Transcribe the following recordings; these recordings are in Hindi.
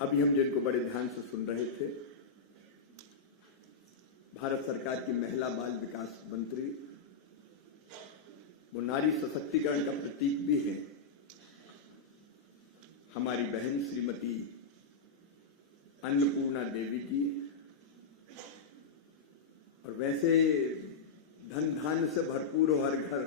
अभी हम जिनको बड़े ध्यान से सुन रहे थे, भारत सरकार की महिला बाल विकास मंत्री, वो नारी सशक्तिकरण का प्रतीक भी है, हमारी बहन श्रीमती अन्नपूर्णा देवी जी। और वैसे धन धान्य से भरपूर हो हर घर,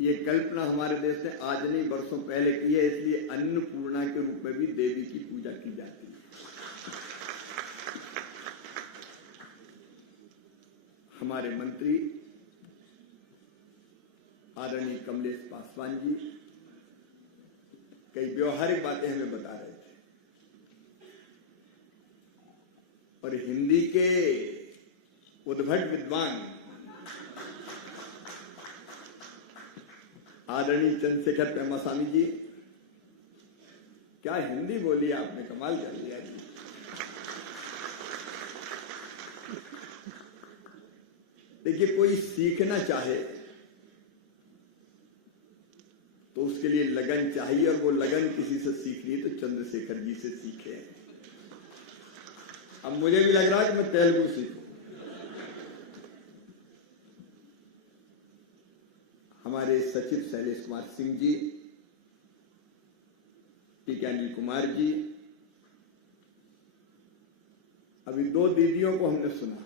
ये कल्पना हमारे देश ने आज नहीं वर्षों पहले की है, इसलिए अन्नपूर्णा के रूप में भी देवी की पूजा की जाती है। हमारे मंत्री आदरणीय कमलेश पासवान जी कई व्यवहारिक बातें हमें बता रहे थे, और हिंदी के उद्भट विद्वान आदरणीय चंद्रशेखर पेमासामी जी, क्या हिंदी बोली आपने, कमाल कर लिया जी। देखिए, कोई सीखना चाहे तो उसके लिए लगन चाहिए, और वो लगन किसी से सीखनी है तो चंद्रशेखर जी से सीखे। अब मुझे भी लग रहा है कि मैं तेलुगु सीखूं। हमारे सचिव शैलेश कुमार सिंह जी, टीके अनिल कुमार जी, अभी दो दीदियों को हमने सुना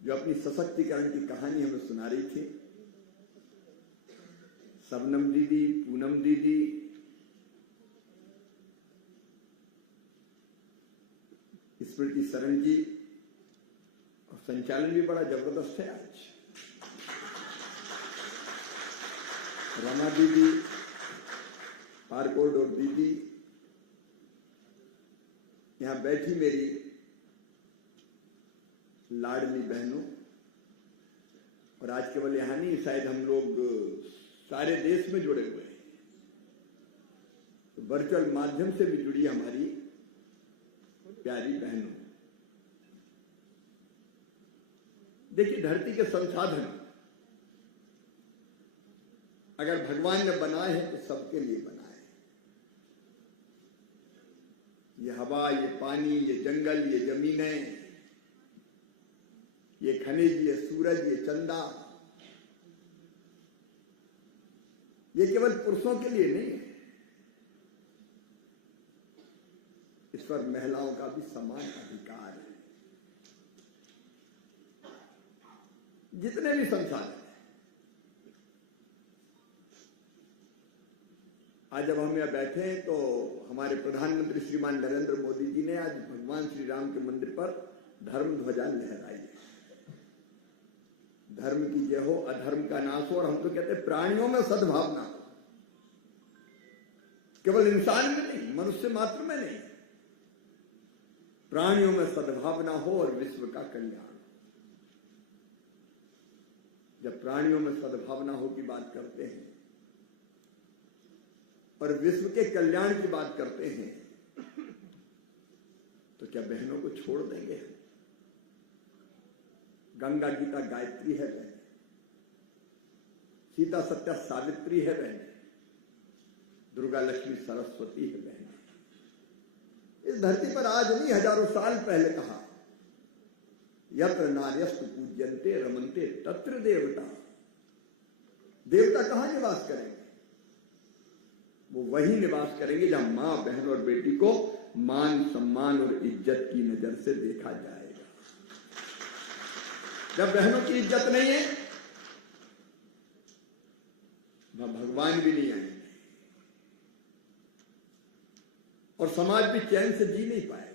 जो अपनी सशक्तिकरण की कहानी हमें सुना रही थी। सबनम दीदी, पूनम दीदी, स्मृति सरन जी, और संचालन भी बड़ा जबरदस्त है आज। रमा दीदी, पारकोड और दीदी, यहां बैठी मेरी लाडली बहनों, और आज केवल यहां नहीं, शायद हम लोग सारे देश में जुड़े हुए हैं, तो वर्चुअल माध्यम से भी जुड़ी हमारी प्यारी बहनों। देखिए, धरती के संसाधन अगर भगवान ने बनाए हैं तो सबके लिए बनाए हैं। ये हवा, ये पानी, ये जंगल, ये जमीनें, ये खनिज, ये सूरज, ये चंदा, ये केवल पुरुषों के लिए नहीं है, इस पर महिलाओं का भी समान अधिकार है। जितने भी संसाधन हैं, आज जब हम यहां बैठे हैं तो हमारे प्रधानमंत्री श्रीमान नरेंद्र मोदी जी ने आज भगवान श्री राम के मंदिर पर धर्म ध्वजा लहराई है। धर्म की जय हो, अधर्म का नाश हो। और हम तो कहते हैं प्राणियों में सद्भावना हो, केवल इंसान में नहीं, मनुष्य मात्र में नहीं, प्राणियों में सद्भावना हो और विश्व का कल्याण। जब प्राणियों में सद्भावना हो की बात करते हैं और विश्व के कल्याण की बात करते हैं, तो क्या बहनों को छोड़ देंगे? गंगा गीता गायत्री है बहन, सीता सत्या सावित्री है बहन, दुर्गा लक्ष्मी सरस्वती है बहन। इस धरती पर आज नहीं, हजारों साल पहले कहा, यत्र नार्यस्तु पूज्यन्ते रमन्ते तत्र देवता। देवता कहां निवास करेंगे? वो वही निवास करेंगे जहां मां, बहन और बेटी को मान, सम्मान और इज्जत की नजर से देखा जाएगा। जब बहनों की इज्जत नहीं है, वहां भगवान भी नहीं आएंगे और समाज भी चैन से जी नहीं पाएगा।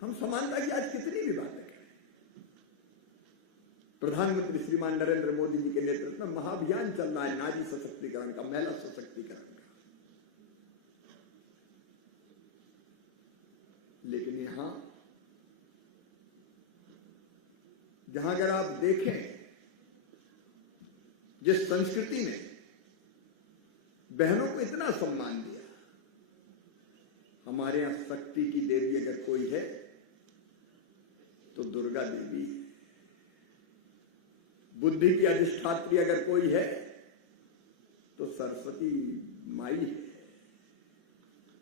हम समानता की आज कितनी भी बातें करें, प्रधानमंत्री श्रीमान नरेंद्र मोदी जी के नेतृत्व में महाअभियान चल रहा है नारी सशक्तिकरण का, महिला सशक्तिकरण का। लेकिन यहां जहां अगर आप देखें, जिस संस्कृति ने बहनों को इतना सम्मान दिया, हमारे यहां शक्ति की देवी अगर कोई है तो दुर्गा देवी है। बुद्धि की अधिष्ठात्री अगर कोई है तो सरस्वती माई है,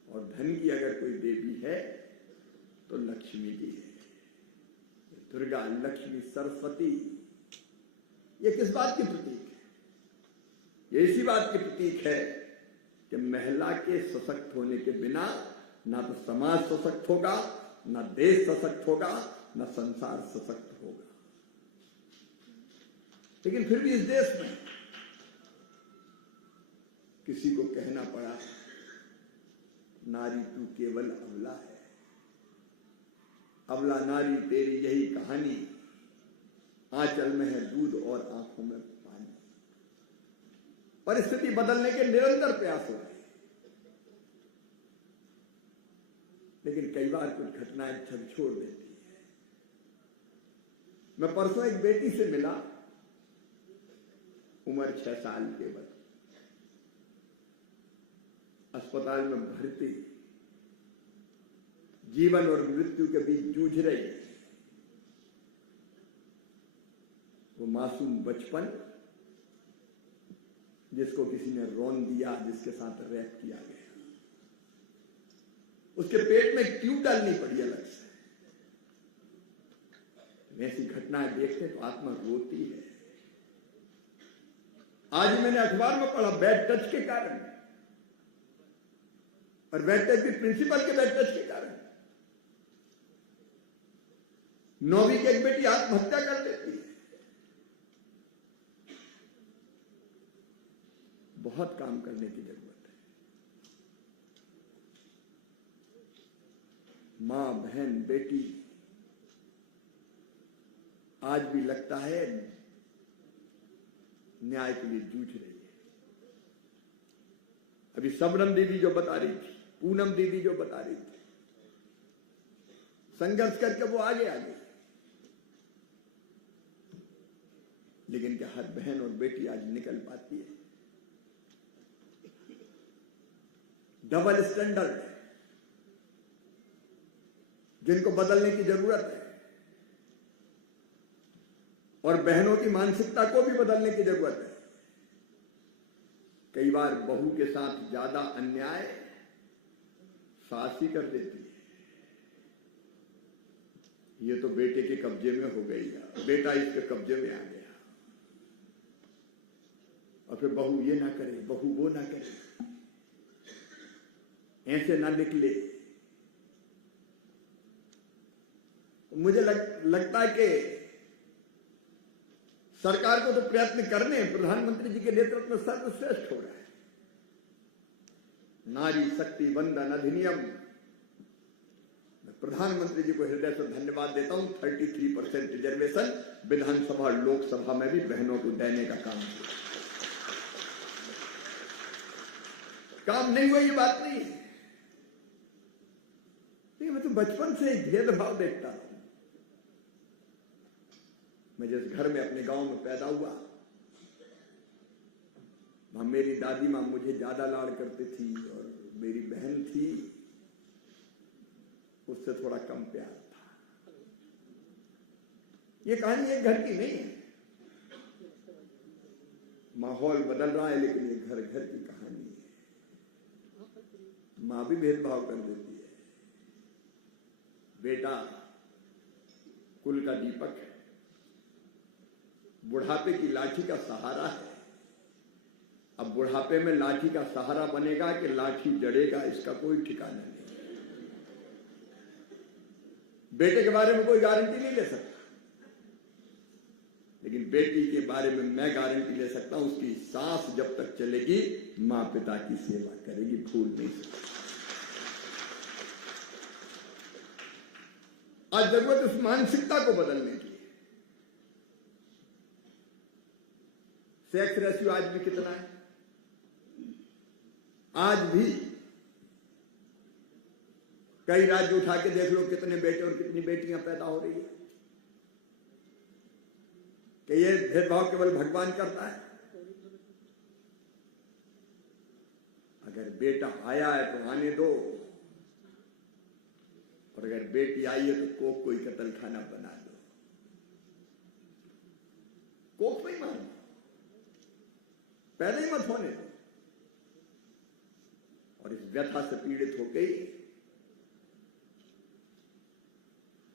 और धन की अगर कोई देवी है तो लक्ष्मी जी है। दुर्गा, लक्ष्मी, सरस्वती, ये किस बात की प्रतीक है? ये इसी बात की प्रतीक है कि महिला के सशक्त होने के बिना ना तो समाज सशक्त होगा, ना देश सशक्त होगा, ना संसार सशक्त होगा। लेकिन फिर भी इस देश में किसी को कहना पड़ा, नारी तू केवल अबला है, अबला नारी तेरी यही कहानी, आंचल में है दूध और आंखों में पानी। परिस्थिति बदलने के निरंतर प्रयास हो रहे हैं, लेकिन कई बार कुछ घटनाएं झकझोर देती है। मैं परसों एक बेटी से मिला, उम्र 6 साल केवल, अस्पताल में भर्ती, जीवन और मृत्यु के बीच जूझ रही। वो मासूम बचपन जिसको किसी ने रौन दिया, जिसके साथ रेप किया गया, उसके पेट में ट्यूब डालनी पड़ी अलग से। ऐसी घटनाएं देखते तो आत्मा रोती है। आज मैंने अखबार में पढ़ा, बैड टच के कारण, और बैड टच भी प्रिंसिपल के बैड टच के कारण 9वीं की एक बेटी आत्महत्या कर लेती है। बहुत काम करने की जरूरत है। मां, बहन, बेटी आज भी लगता है न्याय के लिए जूझ रही है। अभी सबनम दीदी जो बता रही थी, पूनम दीदी जो बता रही थी, संघर्ष करके वो आगे आ गई। लेकिन क्या हर बहन और बेटी आज निकल पाती है? डबल स्टैंडर्ड है जिनको बदलने की जरूरत है, और बहनों की मानसिकता को भी बदलने की जरूरत है। कई बार बहू के साथ ज्यादा अन्याय सास ही कर देती है। ये तो बेटे के कब्जे में हो गई, बेटा इसके कब्जे में आ गया, और फिर बहू ये ना करे, बहू वो ना करे, ऐसे ना निकले। मुझे लगता है कि सरकार को तो प्रयत्न करने, प्रधानमंत्री जी के नेतृत्व में सर्वश्रेष्ठ हो रहा है। नारी शक्ति वंदन अधिनियम, मैं प्रधानमंत्री जी को हृदय से धन्यवाद देता हूं। 33% रिजर्वेशन विधानसभा और लोकसभा में भी बहनों को देने का काम किया। काम नहीं हुआ ये बात नहीं है, लेकिन मैं तो बचपन से भेदभाव देखता हूं। मैं जिस घर में अपने गांव में पैदा हुआ, वहां मेरी दादी मां मुझे ज्यादा लाड़ करती थी, और मेरी बहन थी, उससे थोड़ा कम प्यार था। ये कहानी एक घर की नहीं है, माहौल बदल रहा है, लेकिन ये घर घर की कहानी है। मां भी भेदभाव कर देती है। बेटा कुल का दीपक है, बुढ़ापे की लाठी का सहारा है। अब बुढ़ापे में लाठी का सहारा बनेगा कि लाठी जड़ेगा, इसका कोई ठिकाना नहीं। बेटे के बारे में कोई गारंटी नहीं ले सकता, लेकिन बेटी के बारे में मैं गारंटी ले सकता हूं, उसकी सांस जब तक चलेगी मां पिता की सेवा करेगी, भूल नहीं सकती। आज जरूरत उस मानसिकता को बदलने की। सेक्स रेशियो आज भी कितना है? आज भी कई राज्य उठा के देख लो, कितने बेटे और कितनी बेटियां पैदा हो रही है। कि ये भेदभाव केवल भगवान करता है? अगर बेटा आया है तो आने दो, और अगर बेटी आई है तो कोई कत्ल खाना बना दो। कोख में ही मारो, पहले ही मत होने दो। व्यथा से पीड़ित हो गई।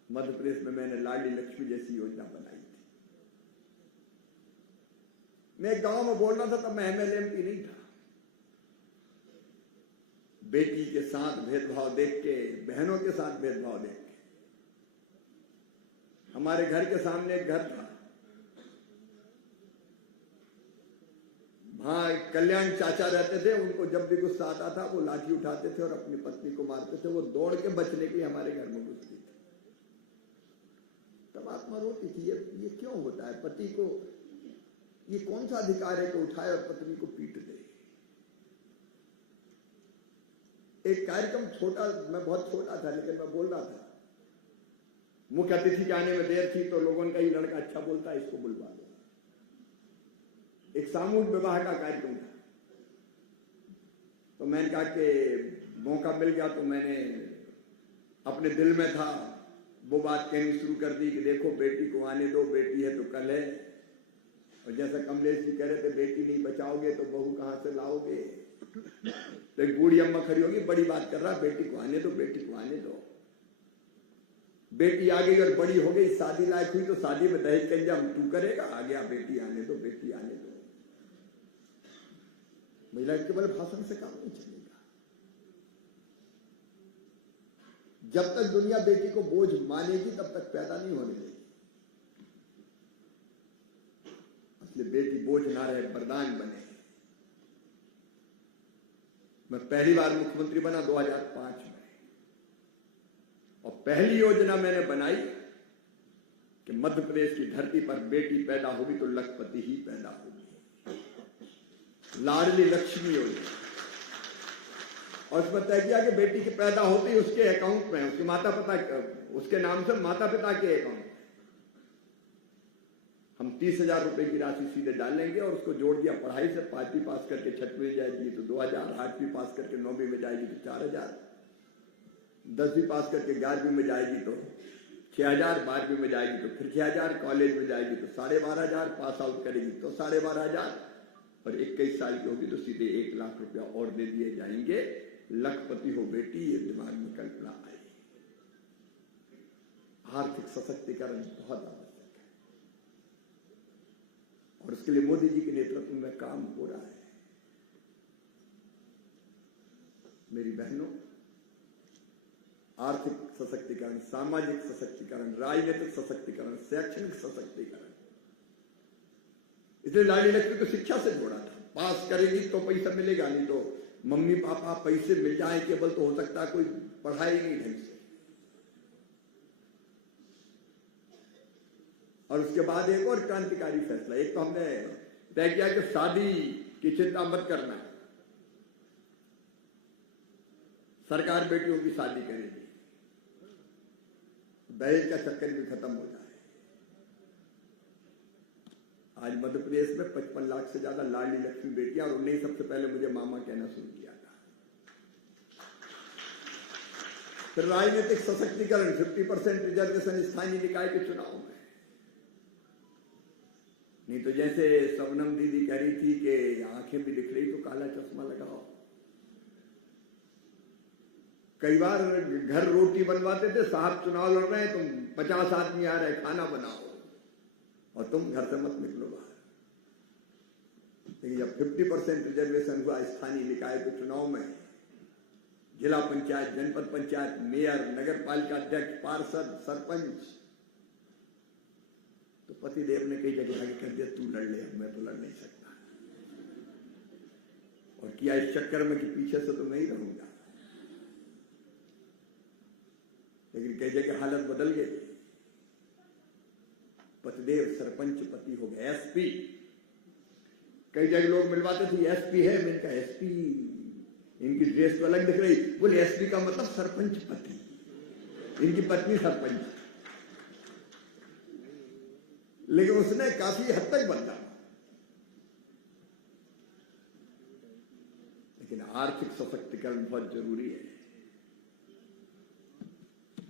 मध्य प्रदेश में मैंने लाडली लक्ष्मी जैसी योजना बनाई थी। मैं एक गांव में बोल रहा था, तब मैं MLMP नहीं था। बेटी के साथ भेदभाव देख के, बहनों के साथ भेदभाव देख के, हमारे घर के सामने एक घर था, वहां कल्याण चाचा रहते थे। उनको जब भी गुस्सा आता था वो लाठी उठाते थे और अपनी पत्नी को मारते थे। वो दौड़ के बचने के लिए हमारे घर में घुसती थी। तब आत्मा रोती थी, ये क्यों होता है? पति को ये कौन सा अधिकार है कि उठाए और पत्नी को पीट दे? एक कार्यक्रम छोटा, मैं बहुत छोटा था, लेकिन मैं बोल रहा था, मुख्य अतिथि के आने में देर थी तो लोगों ने कहा ये लड़का अच्छा बोलता है, इसको बुलवा दो। एक सामूहिक विवाह का कार्यक्रम था। तो मैंने कहा कि मौका मिल गया तो मैंने अपने दिल में था वो बात कहनी शुरू कर दी कि देखो बेटी को आने दो, बेटी है तो कल है। और जैसा कमलेश जी कह रहे थे, बेटी नहीं बचाओगे तो बहू कहां से लाओगे? तो एक बूढ़ी अम्मा खड़ी होगी, बड़ी बात कर रहा, बेटी को आने दो, बेटी को आने दो। बेटी आ गई और बड़ी हो गई, शादी लायक हुई तो शादी में दहेज का इंतजाम तू करेगा? आ गया, बेटी आने दो, बेटी आने दो। महिला केवल भाषण से काम नहीं चलेगा। जब तक दुनिया बेटी को बोझ मानेगी तब तक पैदा नहीं होने देगी। इसलिए बेटी बोझ ना रहे, वरदान बने। मैं पहली बार मुख्यमंत्री बना 2005 में, और पहली योजना मैंने बनाई कि मध्य प्रदेश की धरती पर बेटी पैदा होगी तो लखपति ही पैदा होगी। लाडली लक्ष्मी योजना। और उसमें तय किया कि बेटी के पैदा होते ही उसके अकाउंट में, उसके माता पिता, उसके नाम से माता पिता के अकाउंट में हम 30,000 रुपए की राशि सीधे डालेंगे। और उसको जोड़ दिया पढ़ाई से। 5वीं पास करके 6वीं जाएगी तो 2,000, 8वीं पास करके 9वीं में जाएगी तो 4,000, 10वीं पास करके 11वीं में जाएगी तो 6,000, 12वीं में जाएगी तो फिर 6,000, कॉलेज में जाएगी तो 12,500, पास आउट करेगी तो 12,500, और 21 साल की होगी तो सीधे 1 लाख रुपया और दे दिए जाएंगे। लखपति हो बेटी, ये दिमाग में कल्पना आई। आर्थिक सशक्तिकरण बहुत आवश्यक है, और उसके लिए मोदी जी के नेतृत्व में काम हो रहा है। मेरी बहनों, आर्थिक सशक्तिकरण, सामाजिक सशक्तिकरण, राजनीतिक सशक्तिकरण, शैक्षणिक सशक्तिकरण, इसलिए लाडली लक्ष्मी को शिक्षा से जोड़ा था। पास करेगी तो पैसा मिलेगा, नहीं तो मम्मी पापा पैसे मिल जाए केवल तो हो सकता है कोई पढ़ाई नहीं ढंग से। और उसके बाद एक और क्रांतिकारी फैसला, एक तो हमने तय किया कि शादी की चिंता मत करना, सरकार बेटियों की शादी करेगी, दहेज का चक्कर भी खत्म हो जाए। आज मध्य प्रदेश में 55 लाख से ज्यादा लाडली लक्ष्मी बेटियां, और उन्हें सबसे पहले मुझे मामा कहना शुरू किया था। फिर राजनीतिक सशक्तिकरण, 50% रिजर्वेशन स्थानीय निकाय के चुनाव में। नहीं तो जैसे सबनम दीदी कह रही थी कि आंखें भी दिख रही तो काला चश्मा लगाओ। कई बार घर रोटी बनवाते थे, साहब चुनाव लड़ रहे हैं, तुम 50 आदमी आ रहे, खाना बनाओ और तुम घर से मत निकलो बाहर। लेकिन जब 50% रिजर्वेशन हुआ स्थानीय निकाय के चुनाव में, जिला पंचायत, जनपद पंचायत, मेयर, नगर पालिका अध्यक्ष, पार्षद, सरपंच, तो पतिदेव ने कई जगह आगे कर दिया, तू लड़ ले, मैं तो लड़ नहीं सकता। और किया इस चक्कर में कि पीछे से तो मैं ही रहूंगा। लेकिन कई जगह हालत बदल गई। पतिदेव सरपंच पति हो गए, एसपी। कई जगह लोग मिलवाते थे, एसपी है, मैंने कहा एसपी, इनकी ड्रेस तो अलग दिख रही। बोले एसपी का मतलब सरपंच पति, इनकी पत्नी सरपंच। लेकिन उसने काफी हद तक बदला। लेकिन आर्थिक सशक्तिकरण बहुत जरूरी है।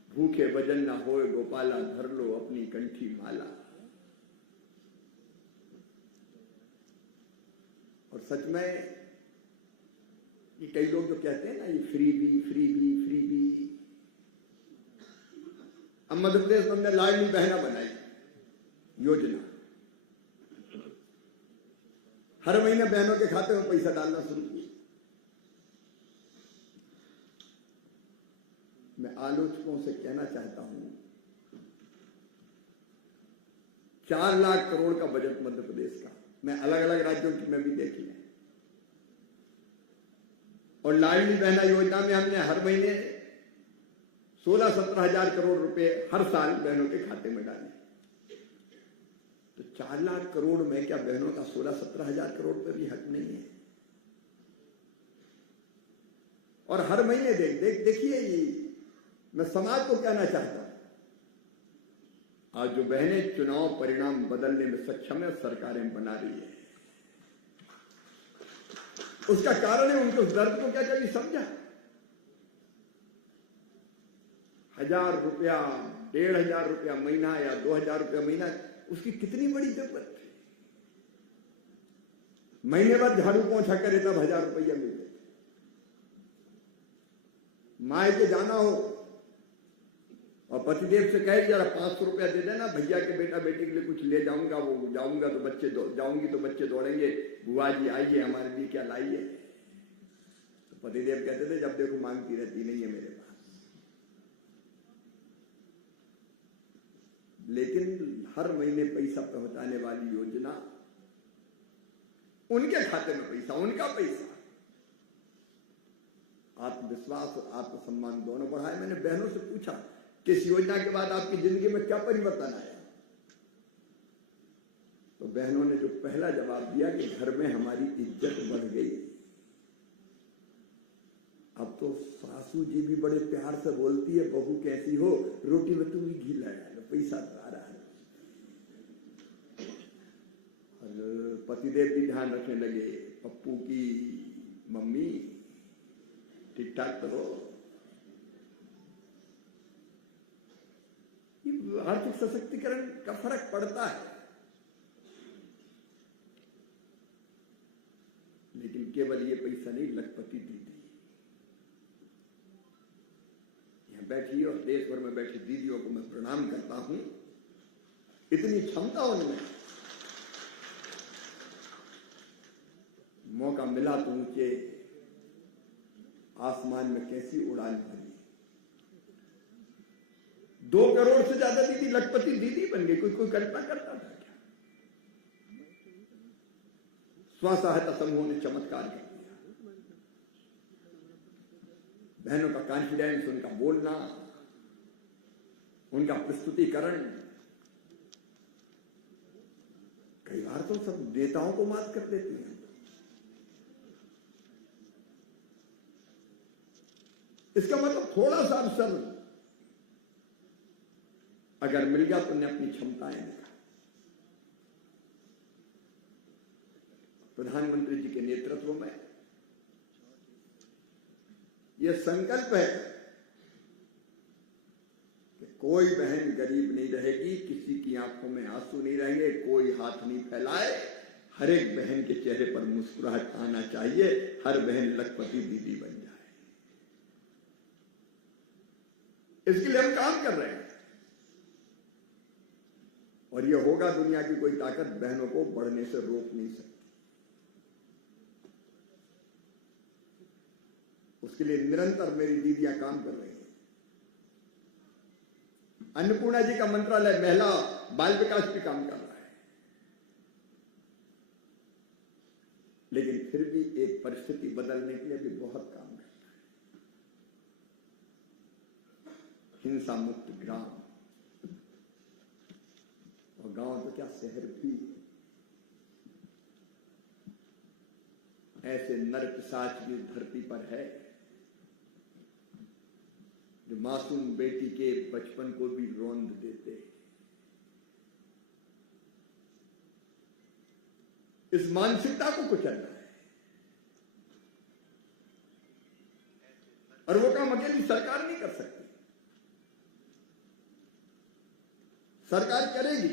भूखे वजन न होए गोपाला, धर लो अपनी कंठी माला। और सच में कि कई लोग जो कहते हैं ना ये फ्री बी। अब मध्य प्रदेश में हमने लाडली बहना बनाई योजना, हर महीने बहनों के खाते में पैसा डालना शुरू किया। मैं आलोचकों से कहना चाहता हूं, 4 लाख करोड़ का बजट मध्य प्रदेश का, मैं अलग अलग राज्यों की में भी देखी है, और लाडली बहना योजना में हमने हर महीने 16-17 हजार करोड़ रुपए हर साल बहनों के खाते में डाले। तो 4 लाख करोड़ में क्या बहनों का 16-17 हजार करोड़ पर भी हक नहीं है? और हर महीने देखिए, मैं समाज को कहना चाहता हूं, आज जो बहनें चुनाव परिणाम बदलने में सक्षम है, सरकारें बना रही है, उसका कारण है उनके उस दर्द को क्या कभी समझा? 1000 रुपया, 1500 रुपया महीना या 2000 रुपया महीना, उसकी कितनी बड़ी जरूरत है? महीने बाद झाड़ू पोंछा करे तब 1000 रुपया मिलते। मायके जाना हो और पतिदेव से कहे जरा 500 रुपया दे देना, भैया के बेटा बेटी के लिए कुछ ले जाऊंगा, वो जाऊंगा तो बच्चे जाऊंगी तो बच्चे दौड़ेंगे, बुआ जी आइए हमारे लिए क्या लाइए। तो पतिदेव कहते थे जब देखो मांगती रहती, नहीं है मेरे पास। लेकिन हर महीने पैसा पहुंचाने वाली योजना, उनके खाते में पैसा, उनका पैसा, आत्मविश्वास और आत्मसम्मान दोनों बढ़ाए। मैंने बहनों से पूछा कि इस योजना के बाद आपकी जिंदगी में क्या परिवर्तन आया? तो बहनों ने जो पहला जवाब दिया कि घर में हमारी इज्जत बढ़ गई। अब तो सासू जी भी बड़े प्यार से बोलती है, बहू कैसी हो, रोटी में तुम भी घी लगा लो, पैसा आ रहा है। और पतिदेव भी ध्यान रखने लगे, पप्पू की मम्मी ठीक ठाक करो। आर्थिक सशक्तिकरण का फर्क पड़ता है, लेकिन केवल ये पैसा नहीं, लखपति दीदी यहां बैठी और देश भर में बैठी दीदियों को मैं प्रणाम करता हूं। इतनी क्षमता उनमें, मौका मिला तो ऊंचे आसमान में कैसी उड़ान भरी। 2 करोड़ से ज्यादा दीदी लखपति दीदी बन गई। कोई कल्पना करता था क्या? स्व सहायता समूह ने चमत्कार कर दिया। बहनों का कॉन्फिडेंस, उनका बोलना, उनका प्रस्तुतिकरण, कई बार तो सब नेताओं को मात कर देती हैं। इसका मतलब थोड़ा सा अवसर अगर मिल गया तो उन्हें अपनी क्षमताएं दिखा। प्रधानमंत्री जी के नेतृत्व में यह संकल्प है कि कोई बहन गरीब नहीं रहेगी, किसी की आंखों में आंसू नहीं रहेंगे, कोई हाथ नहीं फैलाए, हर एक बहन के चेहरे पर मुस्कुराहट आना चाहिए, हर बहन लखपति दीदी बन जाए। इसके लिए हम काम कर रहे हैं और यह होगा। दुनिया की कोई ताकत बहनों को बढ़ने से रोक नहीं सकती। उसके लिए निरंतर मेरी दीदियां काम कर रही हैं। अन्नपूर्णा जी का मंत्रालय महिला बाल विकास भी काम कर रहा है, लेकिन फिर भी एक परिस्थिति बदलने के लिए भी बहुत काम करना है। हिंसा मुक्त ग्राम, और गांव तो क्या शहर भी, ऐसे नर पिशाच भी धरती पर है जो मासूम बेटी के बचपन को भी रौंद देते। इस मानसिकता को कुचलना है, और वो काम अकेली सरकार नहीं कर सकती। सरकार करेगी,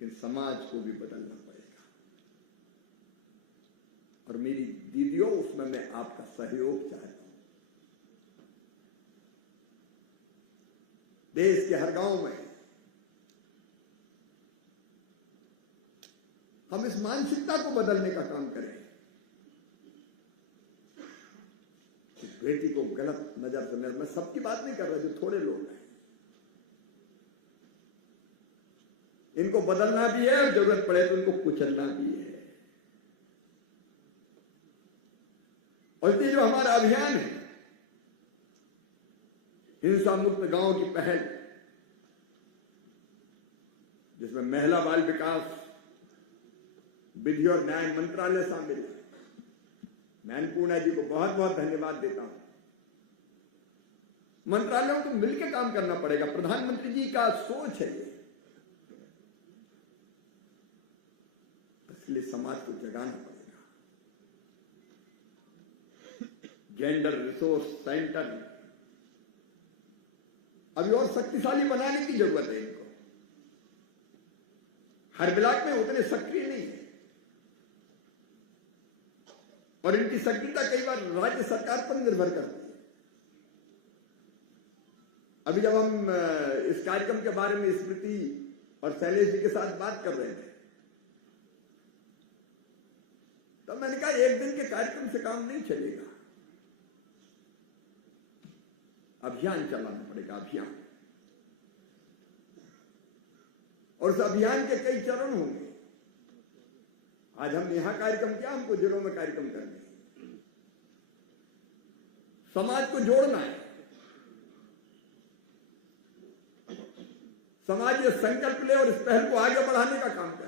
लेकिन समाज को भी बदलना पड़ेगा। और मेरी दीदियों, उसमें मैं आपका सहयोग चाहता हूं। देश के हर गांव में हम इस मानसिकता को बदलने का काम करें कि बेटी को गलत नजर से, मैं सबकी बात नहीं कर रहा, जो थोड़े लोग हैं इनको बदलना भी है और जरूरत पड़े तो इनको कुचलना भी है। और ये जो हमारा अभियान है, हिंसा मुक्त गांव की पहल, जिसमें महिला बाल विकास, विधि और न्याय मंत्रालय शामिल है, मैं अन्नपूर्णा जी को बहुत बहुत धन्यवाद देता हूं। मंत्रालयों को मिलकर काम करना पड़ेगा। प्रधानमंत्री जी का सोच है ये, इसलिए समाज को जगाना पड़ेगा। जेंडर रिसोर्स सेंटर अभी और शक्तिशाली बनाने की जरूरत है। इनको हर ब्लॉक में उतने सक्रिय नहीं है और इनकी सक्रियता कई बार राज्य सरकार पर निर्भर करती है। अभी जब हम इस कार्यक्रम के बारे में स्मृति और शैलेश जी के साथ बात कर रहे थे, तो मैंने कहा एक दिन के कार्यक्रम से काम नहीं चलेगा, अभियान चलाना पड़ेगा, अभियान। और उस अभियान के कई चरण होंगे। आज हम यहां कार्यक्रम किया, हमको जिलों में कार्यक्रम करने, समाज को जोड़ना है। समाज ये संकल्प ले और इस पहल को आगे बढ़ाने का काम करे,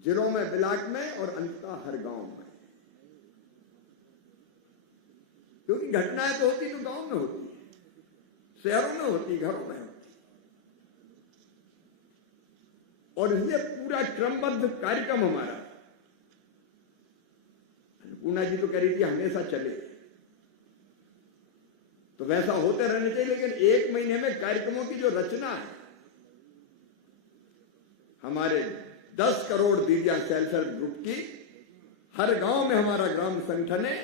जिलों में, ब्लॉक में और अंततः हर गांव में। क्योंकि घटनाएं तो होती तो गांव में होती है, शहरों में होती, घरों में होती। और इसलिए पूरा क्रमबद्ध कार्यक्रम हमारा, अन्नपूर्णा जी तो कह रही थी हमेशा चले, तो वैसा होते रहने चाहिए। लेकिन एक महीने में कार्यक्रमों की जो रचना है, हमारे 10 करोड़ दीदियां सेल्फ हेल्प ग्रुप की, हर गांव में हमारा ग्राम संगठन है,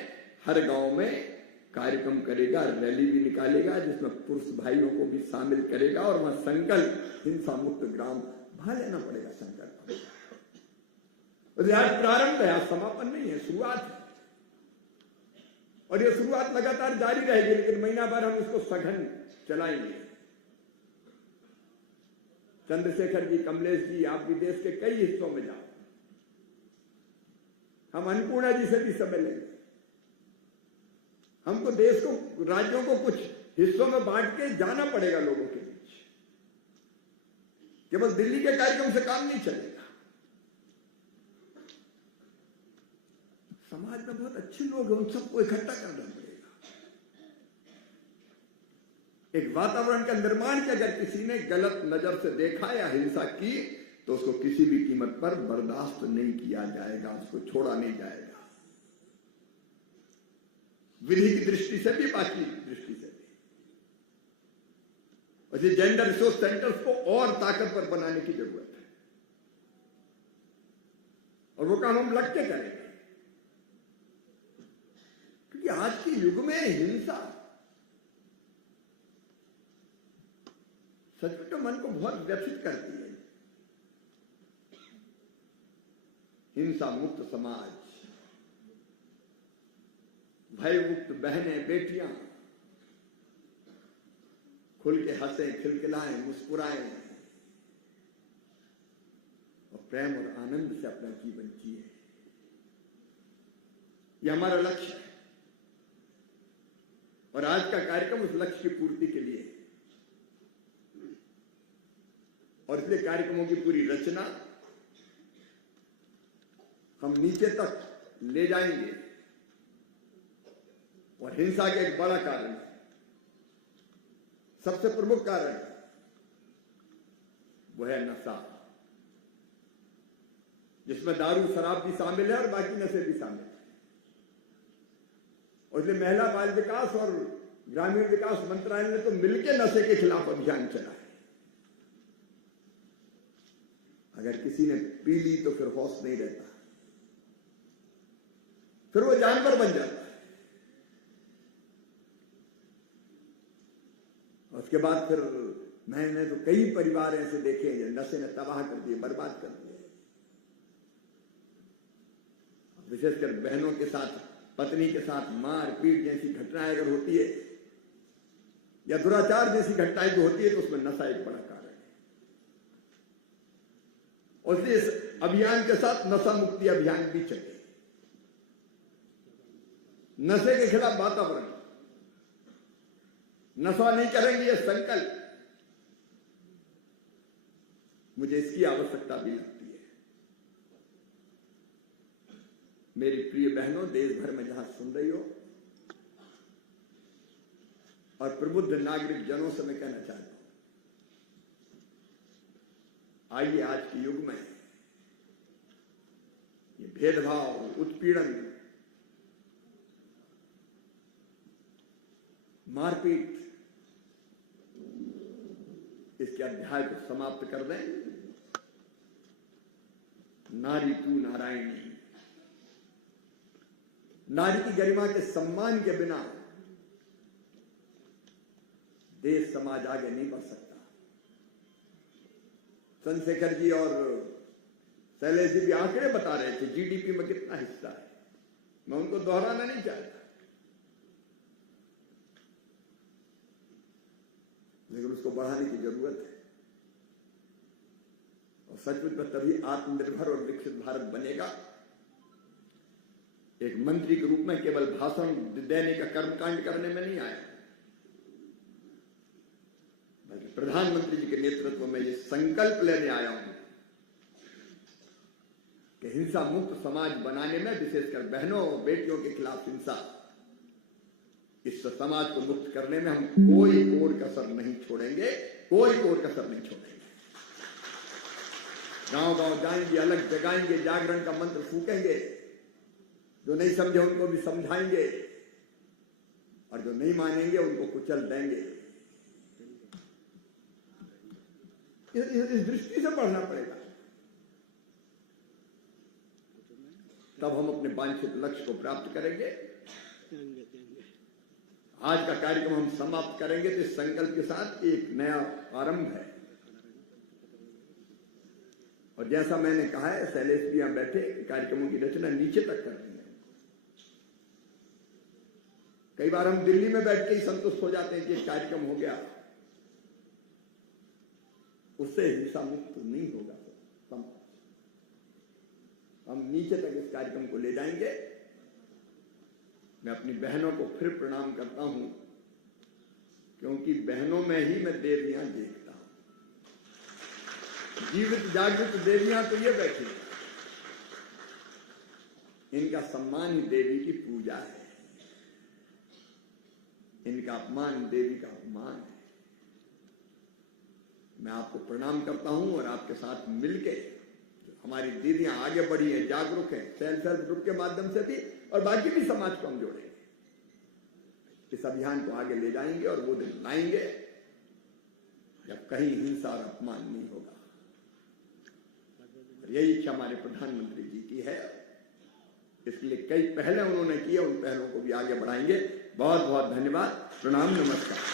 हर गांव में कार्यक्रम करेगा, रैली भी निकालेगा, जिसमें पुरुष भाइयों को भी शामिल करेगा और वहां संकल्प हिंसा मुक्त ग्राम भा लेना पड़ेगा। संकल्प आज प्रारंभ है, आज समापन नहीं है, शुरुआत है। और ये शुरुआत लगातार जारी रहेगी, लेकिन महीना भर हम इसको सघन चलाएंगे। चंद्रशेखर जी, कमलेश जी, आप भी देश के कई हिस्सों में जाओ, हम अन्नपूर्णा जी से भी समय लेंगे। हमको देश को, राज्यों को कुछ हिस्सों में बांट के जाना पड़ेगा लोगों के बीच। केवल दिल्ली के कार्यक्रम से काम नहीं चलेगा। समाज में बहुत अच्छे लोग हैं, उन सबको इकट्ठा करना पड़ेगा। एक वातावरण का निर्माण, कि अगर किसी ने गलत नजर से देखा या हिंसा की तो उसको किसी भी कीमत पर बर्दाश्त नहीं किया जाएगा, उसको छोड़ा नहीं जाएगा, विधि की दृष्टि से भी, बाकी दृष्टि से भी। और ये जेंडर रिसोर्स सेंटर्स को और ताकतवर बनाने की जरूरत है, और वो काम हम लग के करेंगे। क्योंकि आज के युग में हिंसा सच में तो मन को बहुत व्यथित करती है। हिंसा मुक्त समाज, भय मुक्त बहनें, बेटियां खुल के हंसे, खिलखिलाएं, मुस्कुराएं और प्रेम और आनंद से अपना जीवन जिए। यह हमारा लक्ष्य है और आज का कार्यक्रम उस लक्ष्य की पूर्ति के लिए है। और इसलिए कार्यक्रमों की पूरी रचना हम नीचे तक ले जाएंगे। और हिंसा के एक बड़ा कारण है, सबसे प्रमुख कारण वो है नशा, जिसमें दारू शराब भी शामिल है और बाकी नशे भी शामिल है। और इसलिए महिला बाल विकास और ग्रामीण विकास मंत्रालय ने तो मिलकर नशे के खिलाफ अभियान चला है। अगर किसी ने पी ली तो फिर होश नहीं रहता, फिर वो जानवर बन जाता है। उसके बाद फिर मैंने तो कई परिवार ऐसे देखे हैं नशे ने तबाह कर दिए, बर्बाद कर दिए। विशेषकर बहनों के साथ, पत्नी के साथ मार पीट जैसी घटनाएं अगर होती है या दुराचार जैसी घटनाएं जो होती है तो उसमें नशा एक बड़ा कारण है। और इसलिए इस अभियान के साथ नशा मुक्ति अभियान भी चले। नशे के खिलाफ वातावरण, नशा नहीं करेंगे ये संकल्प, मुझे इसकी आवश्यकता भी लगती है। मेरी प्रिय बहनों, देश भर में जहां सुन रही हो और प्रबुद्ध नागरिक जनों से मैं कहना चाहता हूं, आइए आज के युग में ये भेदभाव, उत्पीड़न, मारपीट, इसके अध्याय को समाप्त कर दें। नारी तू नारायणी, नारी की गरिमा के सम्मान के बिना देश समाज आगे नहीं बढ़ सकता। चंद्रशेखर जी और शैलेश जी भी आंकड़े बता रहे थे जीडीपी में कितना हिस्सा है, मैं उनको दोहराना नहीं चाहता, लेकिन उसको बढ़ाने की जरूरत है। और सचमुच में तभी आत्मनिर्भर और विकसित भारत बनेगा। एक मंत्री के रूप में केवल भाषण देने का कर्मकांड करने में नहीं आया, बल्कि प्रधानमंत्री जी के नेतृत्व में ये संकल्प लेने आया हूं कि हिंसा मुक्त समाज बनाने में, विशेषकर बहनों और बेटियों के खिलाफ हिंसा, इस समाज को मुक्त करने में हम कोई कोर कसर नहीं छोड़ेंगे, कोई कोर कसर नहीं छोड़ेंगे। गांव गांव जाएंगे, अलग जगाएंगे, जागरण का मंत्र फूकेंगे, जो नहीं समझे उनको भी समझाएंगे और जो नहीं मानेंगे उनको कुचल देंगे। इस दृष्टि से बढ़ना पड़ेगा, तब हम अपने वांछित लक्ष्य को प्राप्त करेंगे। आज का कार्यक्रम हम समाप्त करेंगे तो इस संकल्प के साथ एक नया आरंभ है। और जैसा मैंने कहा है, शैलेश भी यहां बैठे कार्यक्रमों की रचना नीचे तक कर रही है। कई बार हम दिल्ली में बैठ के ही संतुष्ट हो जाते हैं कि एक कार्यक्रम हो गया, उससे हिंसा मुक्त नहीं होगा। हम नीचे तक इस कार्यक्रम को ले जाएंगे। मैं अपनी बहनों को फिर प्रणाम करता हूं, क्योंकि बहनों में ही मैं देवियां देखता हूं। जीवित जागृत देवियां तो ये बैठी, इनका सम्मान ही देवी की पूजा है, इनका अपमान देवी का अपमान है। मैं आपको प्रणाम करता हूं और आपके साथ मिलके हमारी दीदियां आगे बढ़ी हैं, जागरूक हैं, सेल्फ हेल्प ग्रुप के माध्यम से भी, और बाकी भी समाज को हम जोड़ेंगे, इस अभियान को आगे ले जाएंगे और वो दिन लाएंगे जब कहीं हिंसा और अपमान नहीं होगा। यही इच्छा हमारे प्रधानमंत्री जी की है, इसलिए कई पहले उन्होंने किए, उन पहलों को भी आगे बढ़ाएंगे। बहुत बहुत धन्यवाद, प्रणाम, नमस्कार।